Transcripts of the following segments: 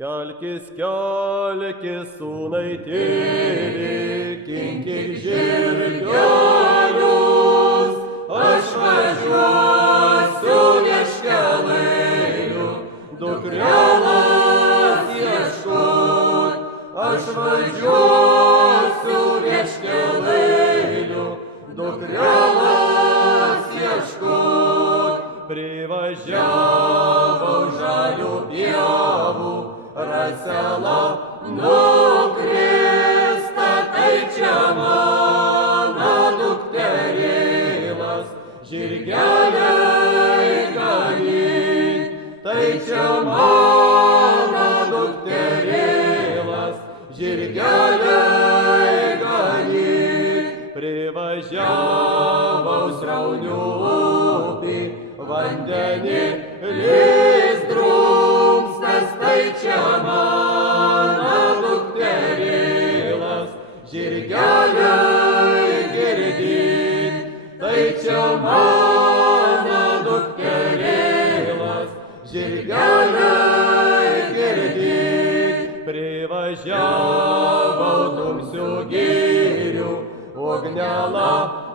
Kelkis, kelkis, sūnai tėvi, kinkyk žirgelius, aš važiuosiu vieškeliu, dukrelas ieškot, aš važiuosiu vieškeliu, dukrelas ieškot. Privažiavau žalių pievų, Raselą nukrista, tai čia mano dukterėlas, žirgeliai ganyt, tai čia mano dukterėlas, žirgeliai ganyt. Privažiavau Sraunių upį, vandenį lis drumstas, tai čia mano dukterėlas, žirgeliai girdėt, tai čia mano dukterėlas, žirgeliai girdėt. Privažiavau Tumsių girių, Ugnelą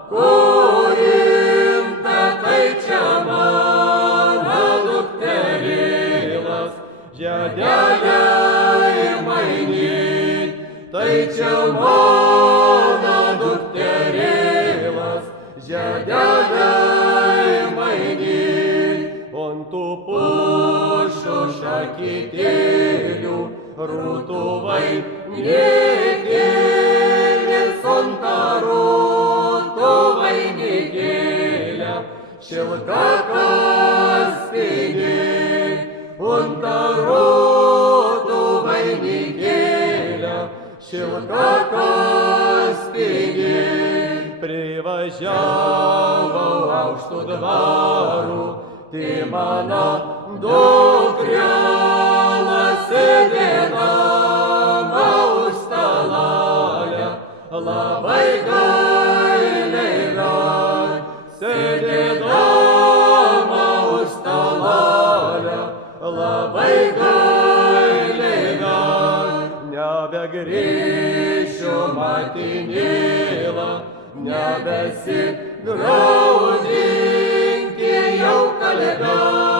Kurimtą, tai čia mano dukterėlas, žiedelei mainyt, tai čia mano dukterėlas, žiedelei mainyt. Ant tų pušų šakytėlių rūtuvai nekėlės, ant rūtuvai nekėlė, šilka kaspinė, ant rūtuvai nekėlė, šilka kaspinė. Privažiavau Aukštų dvarų, tai mano dukrela sėdėdama už stalelio, labai gailiai gal, sėdėdama už stalelio, labai gailiai gal. Nebegrįšiu motinėla, nebesigraudinti jau kalėdas.